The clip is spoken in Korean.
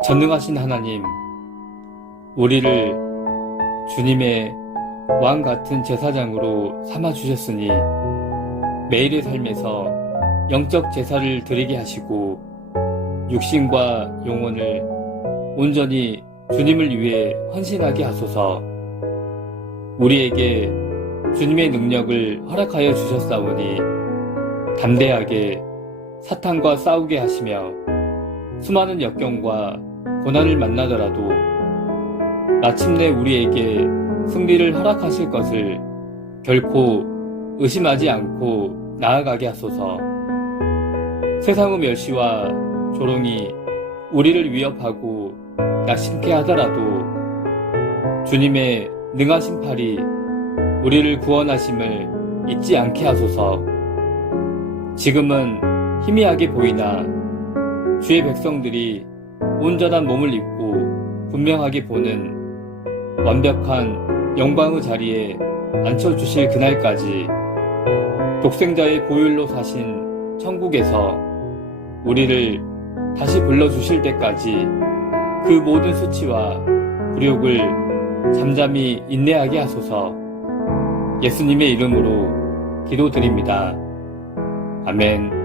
전능하신 하나님, 우리를 주님의 왕 같은 제사장으로 삼아 주셨으니 매일의 삶에서 영적 제사를 드리게 하시고 육신과 영혼을 온전히 주님을 위해 헌신하게 하소서. 우리에게 주님의 능력을 허락하여 주셨사오니 담대하게 사탄과 싸우게 하시며 수많은 역경과 고난을 만나더라도 마침내 우리에게 승리를 허락하실 것을 결코 의심하지 않고 나아가게 하소서. 세상의 멸시와 조롱이 우리를 위협하고 낙심케 하더라도 주님의 능하신 팔이 우리를 구원하심을 잊지 않게 하소서. 지금은 희미하게 보이나 주의 백성들이 온전한 몸을 입고 분명하게 보는 완벽한 영광의 자리에 앉혀주실 그날까지 독생자의 보혈로 사신 천국에서 우리를 다시 불러주실 때까지 그 모든 수치와 굴욕을 잠잠히 인내하게 하소서 예수님의 이름으로 기도드립니다. 아멘.